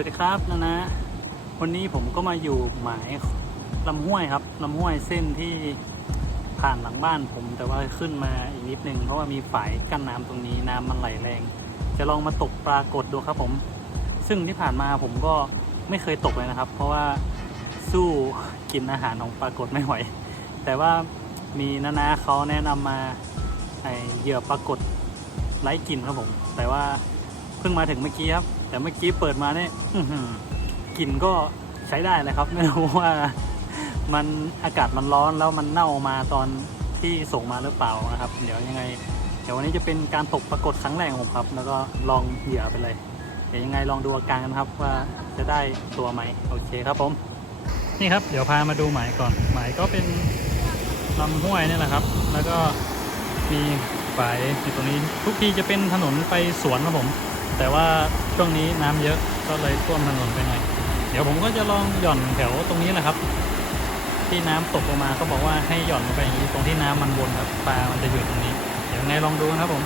วัสดีครับนะนะ วันนี้ผมก็มาอยู่หมายลำห้วยครับลำห้วยเส้นที่ผ่านหลังบ้านผม แต่ว่าขึ้นมาอีกนิดนึงเพราะว่ามีฝายกั้นน้ำตรงนี้น้ำมันไหลแรง จะลองมาตกปลากดดูครับผม ซึ่งที่ผ่านมาผมก็ไม่เคยตกเลยนะครับ เพราะว่าสู้กินอาหารของปลากดไม่ไหว แต่ว่ามีนานาเขาแนะนำมาเหยื่อปลากดไร้กลิ่นครับผม แต่ว่าเพิ่งมาถึงเมื่อกี้ครับ แต่เมื่อกี้เปิดมาเนี่ยกลิ่นก็ใช้ได้เลยครับ ไม่รู้ว่ามันอากาศมันร้อนแล้วมันเน่ามาตอนที่ส่งมาหรือเปล่านะครับ เดี๋ยวยังไง เดี๋ยววันนี้จะเป็นการตกปรากฏครั้งแรกของผมครับ แล้วก็ลองเหยื่อไปเลย เดี๋ยวยังไงลองดูอาการกันครับว่าจะได้ตัวไหมโอเคครับผม นี่ครับ เดี๋ยวพามาดูหมายก่อน หมายก็เป็นลำห้วยนี่แหละครับ แล้วก็มีฝายอยู่ตรงนี้ ทุกทีจะเป็นถนนไปสวนครับผม แต่ว่าช่วงนี้น้ำเยอะก็เลยท่วมถนนไปหน่อย เดี๋ยวผมก็จะลองหย่อนแถวตรงนี้แหละครับ ที่น้ำตกลงมาเขาบอกว่าให้หย่อนลงไปอย่างนี้ตรงที่น้ำมันวนครับปลามันจะอยู่ตรงนี้เดี๋ยวยังไงลองดูนะครับผม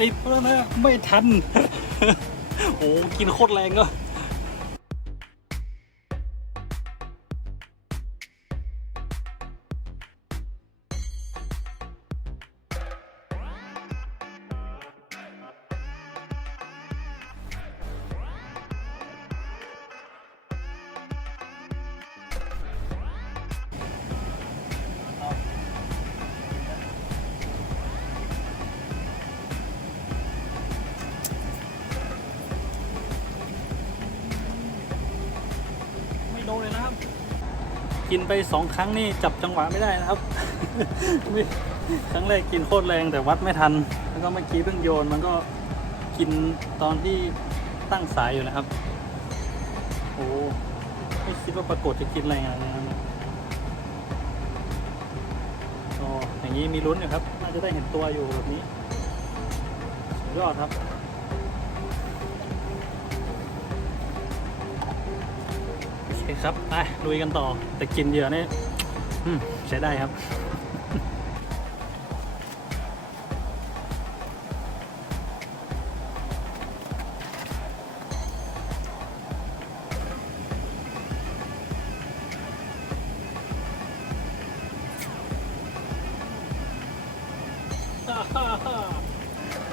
ติดแล้วนะ ไม่ทัน โอ้กินโคตรแรงก็ กินไปสองครั้งนี่จับจังหวะไม่ได้นะครับครั้งแรกกินโคตรแรงแต่วัดไม่ทัน แล้วก็เมื่อกี้เพิ่งโยนมันก็กินตอนที่ตั้งสายอยู่นะครับ โอ้ไม่คิดว่าปรากฏจะกินแรงอะไรนะครับโอ้อย่างนี้มีลุ้นอยู่ครับ น่าจะได้เห็นตัวอยู่แบบนี้สุดยอดครับ คครับ ไปลุยกันต่อ แต่กินเหยื่อนี่ใช้ได้ครับ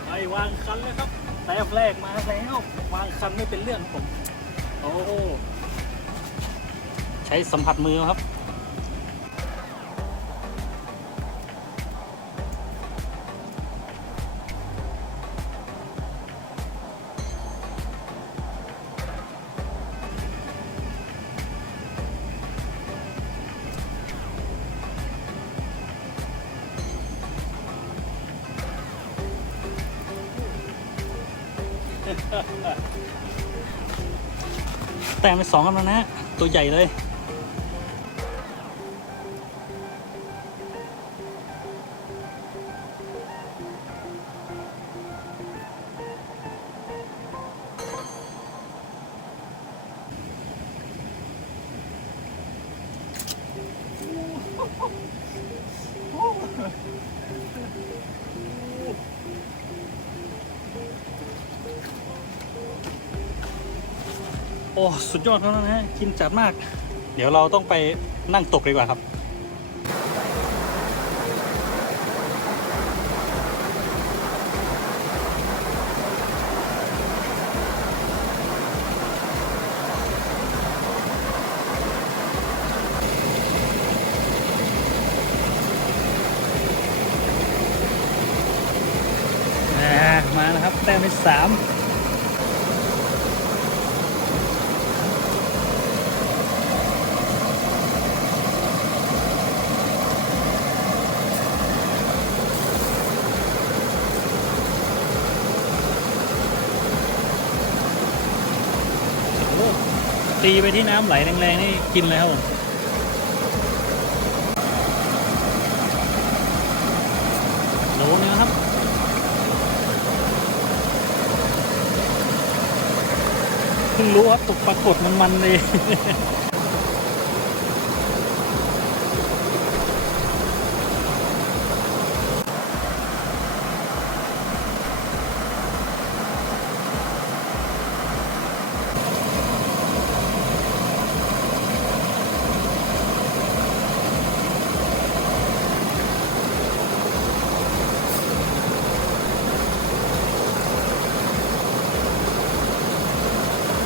ไปวางคันเลยครับแต้มแรกมาแล้ว วางคันไม่เป็นเรื่องผม โอ้ ช้สัมผัสมือครับ แต่ไปสองกันแล้วนะ ตัวใหญ่เลย โอ้ สุดยอดมากนะฮะกินจัดมาก เดี๋ยวเราต้องไปนั่งตกดีกว่าครับ มานะครับแต้มที่สาม ตีไปที่น้ำไหลแรงๆนี่กินเลยครับผมโลนึงครับ เพิ่งรู้ครับตกปรากฏมันมันๆเลย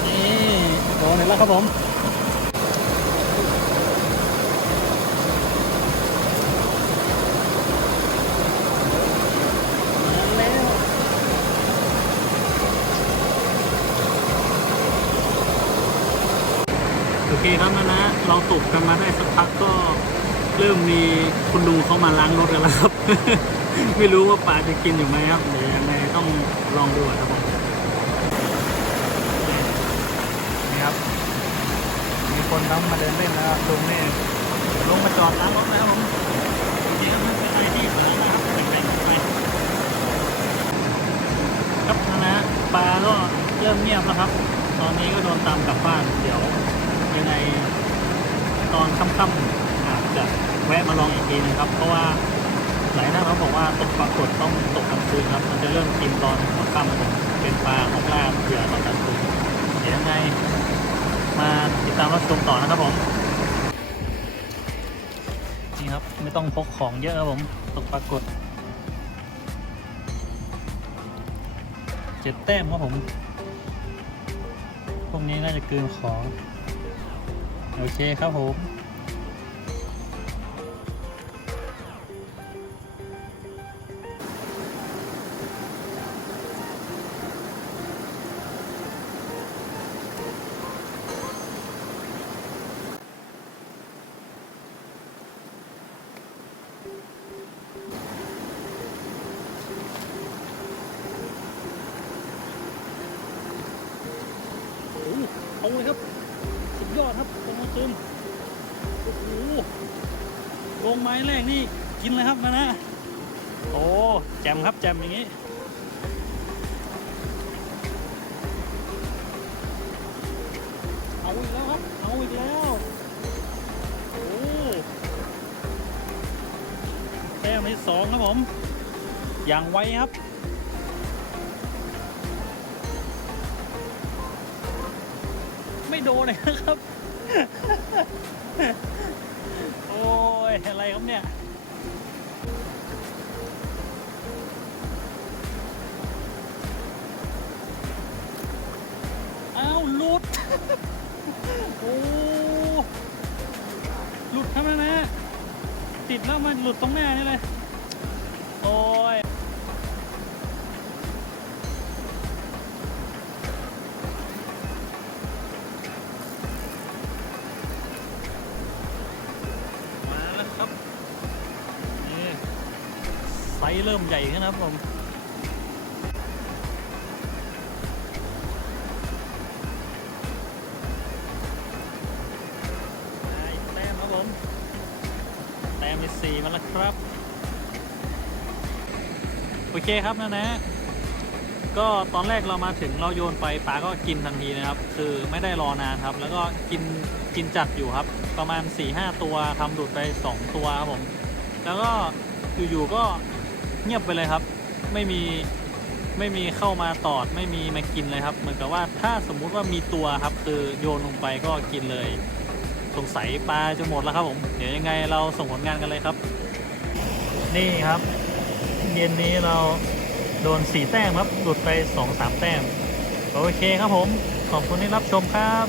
นี่โดนอีก แล้วครับผมโอเคครับนะนะเราตกกันมาได้สักพักก็เริ่มมีคุณลุงเขามาล้างรถกันแล้วครับ ไม่รู้ว่าปลาจะกินอยู่ไหมครับเดี๋ยวยังไงต้องลองดูก่อนครับผม นี่ครับ มี คนต้องมาเดินเล่นนะครับลุงนี่ลงมาจอดล้างรถนะครับผมจริงๆมันเป็นอะไรที่สวยนะครับแปลกๆไปครับนะนะปลาก็เริ่มเงียบแล้วครับ ตอนนี้ก็โดนตามกลับบ้านเดี๋ยวยังไงตอนค่ำๆอาจจะแวะมาลองอีกทีนึงครับ เพราะว่าหลายท่านเขาบอกว่าตกปลากดต้องตกกลางคืนครับ มันจะเริ่มกินตอนหัวค่ำเป็นปลาของล่าเหยื่อตอนกลางคืนเดี๋ยวยังไง มา ติดตามรับชมต่อนะครับผมนี่ครับไม่ต้องพกของเยอะครับผมตกปรากฏเจ็ดแต้มครับผมพวกนี้น่าจะเกินของ โอเคครับผม งไม้แรกนี่กินเลยครับนะนะ โอ้แจมครับแจมอย่างนี้เอาอีกแล้วครับ เอาอีกแล้วโอ้แต้มที่สองครับผม อย่างไวครับไม่โดนเลยนะครับ โอ้ย อะไรครับเนี่ย อ้าวหลุด โอ้หลุดครับนะนะ ติดแล้วมันหลุดตรงหน้านี่เลย โอ้ย ไซส์เริ่มใหญ่ขึ้นนะครับผมแต้มครับผมแต้มที่สี่มาแล้วครับ โอเคครับนะนะ ก็ตอนแรกเรามาถึงเราโยนไปปลาก็กินทันทีนะครับ คือไม่ได้รอนานครับ แล้วก็กินกินจัดอยู่ครับ ประมาณ4ี่ห้าตัวทำดูดไป 2 ตัวครับผม แล้วก็อยู่ๆก็ เงียบไปเลยครับ ไม่มีไม่มีเข้ามาตอดไม่มีมากินเลยครับ เหมือนกับว่าถ้าสมมุติว่ามีตัวครับ คือโยนลงไปก็กินเลย สงสัยปลาจะหมดแล้วครับผมเดี๋ยวยังไงเราส่งผลงานกันเลยครับ นี่ครับเย็นนี้เราโดนสี่แต้มครับหลุดไปสองสามแต้ม โอเคครับผม ขอบคุณที่รับชมครับ